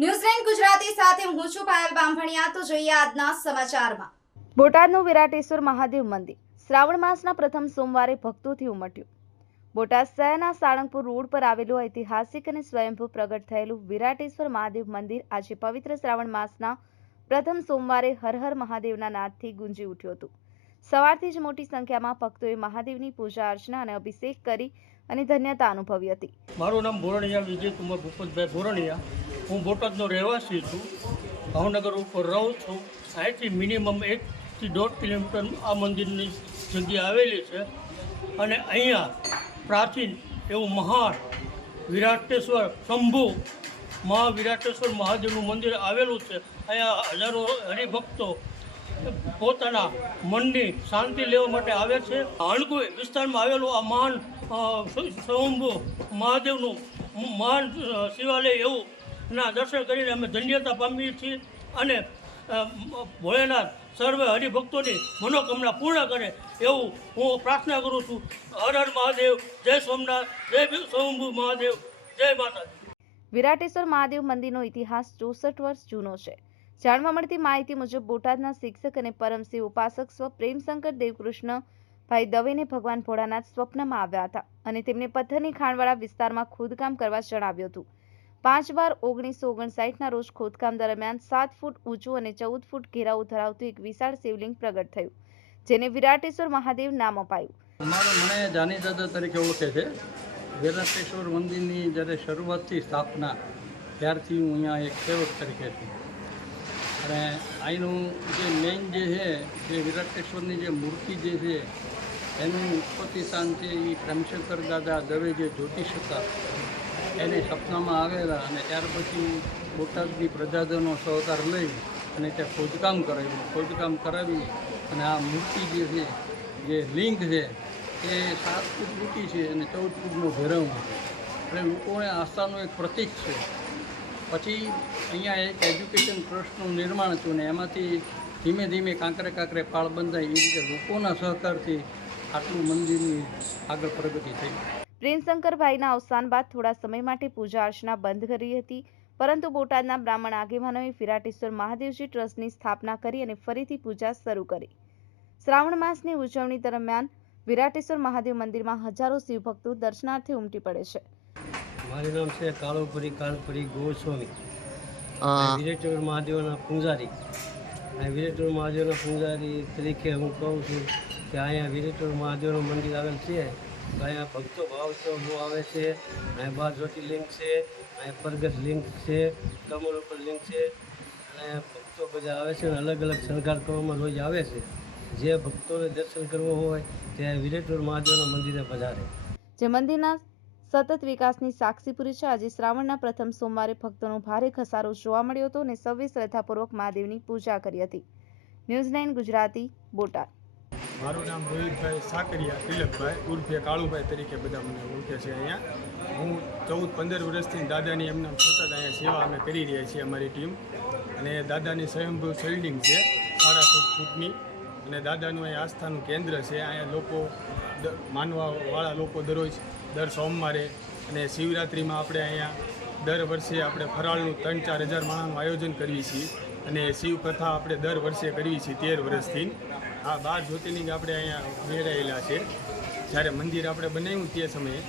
ન્યૂઝલેન્ડ ગુજરાતી સાથે હું છું પાયલ બામભણિયા. તો જોઈએ આજના સમાચારમાં. બોટાદનું વિરાટેશ્વર મહાદેવ મંદિર. શ્રાવણ માસના પ્રથમ સોમવારે ભક્તોથી ઉમટ્યું. બોટાદ શહેરના સાળંગપુર રોડ પર આવેલું ઐતિહાસિક અને સ્વયંભૂ પ્રગટ થયેલું વિરાટેશ્વર મહાદેવ મંદિર આજે પવિત્ર શ્રાવણ માસના પ્રથમ સોમવારે હરહર હર મહાદેવના નાદથી ગુંજી ઉઠ્યું હતું. સવારથી જ મોટી સંખ્યામાં ભક્તોએ મહાદેવની પૂજા અર્ચના અને અભિષેક કરી અને ધન્યતા અનુભવી હતી. મારું નામ ભોરણિયા વિજયકુમાર ભૂપતભાઈ ભોરણિયા. હું બોટાદનો રહેવાસી છું. ભાવનગર ઉપર રહું છું. અહીંથી મિનિમમ એકથી દોઢ કિલોમીટર આ મંદિરની જગ્યા આવેલી છે. અને અહીંયા પ્રાચીન એવું મહાન વિરાટેશ્વર શંભુ, મહા વિરાટેશ્વર મહાદેવનું મંદિર આવેલું છે. અહીંયા હજારો હરિભક્તો પોતાના મનની શાંતિ લેવા માટે આવે છે. અણગુઈ વિસ્તારમાં આવેલું આ મહાન સ્વયંભૂ મહાદેવનું મહાન શિવાલય એવું ના દર્શન કરીને અમે ધન્યતા પામીએ છીએ અને ભોળેનાથ સર્વે હરિભક્તોની મનોકામના પૂર્ણ કરે એવું હું પ્રાર્થના કરું છું. હર હર મહાદેવ, જય સોમનાથ જય સ્વયંભૂ મહાદેવ, જય માતાજી. વિરાટેશ્વર મહાદેવ મંદિરનો ઇતિહાસ ચોસઠ વર્ષ જૂનો છે. જાણવા મળતી માહિતી મુજબ બોટાદના શિક્ષક અને પરમશિવ ઉપાસક સ્વ, પ્રેમશંકર દેવકૃષ્ણ ભાઈ દવેને ભગવાન ભોળાનાથ સ્વપ્નમાં આવ્યા હતા અને તેમને પથ્થરની ખાણવાળા વિસ્તારમાં ખોદકામ કરવા જણાવ્યું હતું. પાંચ બાર ઓગણીસો ઓગણસાઠના રોજ ખોદકામ દરમિયાન સાત ફૂટ ઊંચું અને ચૌદ ફૂટ ઘેરાવું ધરાવતું એક વિશાળ શિવલિંગ પ્રગટ થયું, જેને વિરાટેશ્વર મહાદેવ નામ અપાયું. અમારો મને જાની દાદા તરીકે ઓળખે છે. વિરાટેશ્વર મંદિરની જ્યારે શરૂઆતથી સ્થાપના, ત્યારથી હું અહીંયા એક સેવક તરીકે છું. અને અહીંનું જે મેઇન જે છે, જે વિરાટેશ્વરની જે મૂર્તિ જે છે એનું ઉત્પત્તિ શાંતિ એ પ્રેમશંકર દાદા દવે જે જ્યોતિષ હતા, એને સપનામાં આવેલા અને ત્યાર પછી બોટાદની પ્રજાજનો સહકાર લઈ અને ત્યાં ખોદકામ કરાવ્યું. ખોદકામ કરાવી અને આ મૂર્તિ જે છે, જે લિંગ છે, એ સાત ફૂટ ઊંચી છે અને ચૌદ ફૂટનો ભેરવ છે. એટલે લોકોને આસ્થાનું એક પ્રતીક છે. પછી અહીંયા એક એજ્યુકેશન ટ્રસ્ટનું નિર્માણ થયું ને એમાંથી ધીમે ધીમે કાંકરે કાંકરે પાળ બંધાય. એ રીતે લોકોના સહકારથી આટલું મંદિરની આગળ પ્રગતિ થઈ. પ્રેમશંકરભાઈના અવસાન બાદ થોડા સમય માટે પૂજા અર્ચના બંધ કરી હતી. પરંતુ બોટાદના બ્રાહ્મણ આગેવાનોએ વિરાટેશ્વર મહાદેવજી ટ્રસ્ટની સ્થાપના કરી અને ફરીથી પૂજા શરૂ કરી. શ્રાવણ માસની ઉજવણી દરમિયાન વિરાટેશ્વર મહાદેવ મંદિરમાં હજારો શિવભક્તો દર્શનાર્થે ઉમટી પડે છે. મારું નામ છે કાળોપુરી કાલપુરી ગોસ્વામી. વિરાટેશ્વર મહાદેવના પૂંજારી આ વિરેશ્વર મહાદેવના પૂજારી તરીકે હું કહું છું કે અહીંયા વિરેટોર મહાદેવનું મંદિર આવેલ છે. તો અહીંયા ભક્તો ભાવસો બહુ આવે છે. અહીંયા બાર જ્યોતિર્લિંગ છે. અહીંયા પરગટ લિંગ છે. કમળ ઉપર લિંગ છે. અને ભક્તો બધા આવે છે અને અલગ અલગ શણગાર કરવામાં રોજ આવે છે. જે ભક્તોને દર્શન કરવું હોય તે વિરેટોર મહાદેવના મંદિરે પધારે. જે મંદિરના સતત વિકાસની સાક્ષી પૂરી છે. આજે શ્રાવણના પ્રથમ સોમવારે ભક્તોનો ભારે ઘસારો જોવા મળ્યો હતો અને સૌએ શ્રદ્ધાપૂર્વક મહાદેવની પૂજા કરી હતી. News nine Gujarati, Botad. મારું નામ રોહિતભાઈ સાકરિયા, તિલકભાઈ ઉર્ફે કાળુભાઈ તરીકે બધા મને ઓળખે છે અહીંયા. હું ચૌદ, પંદર વર્ષથી દાદાની એમના સતત અહીંયા સેવા અમે કરી રહ્યા છીએ અમારી ટીમ. અને દાદાની સ્વયંભૂ શિલ્ડિંગ છે, સાડા ફૂટ ફૂટની. અને દાદાનું અહીં આસ્થાનું કેન્દ્ર છે. અહીંયા લોકો માનવાવાળા લોકો દરરોજ દર સોમવારે અને શિવરાત્રિમાં આપણે અહીંયા દર વર્ષે આપણે ફરાળનું ત્રણ ચાર હજાર માણસનું આયોજન કરીએ છીએ અને શિવ કથા આપણે દર વર્ષે કરીએ છીએ તેર વર્ષથી. આ બાર જ્યોતિર્લિંગ આપણે અહીંયા મેળાયેલા છે. જ્યારે મંદિર આપણે બનાવ્યું તે સમયે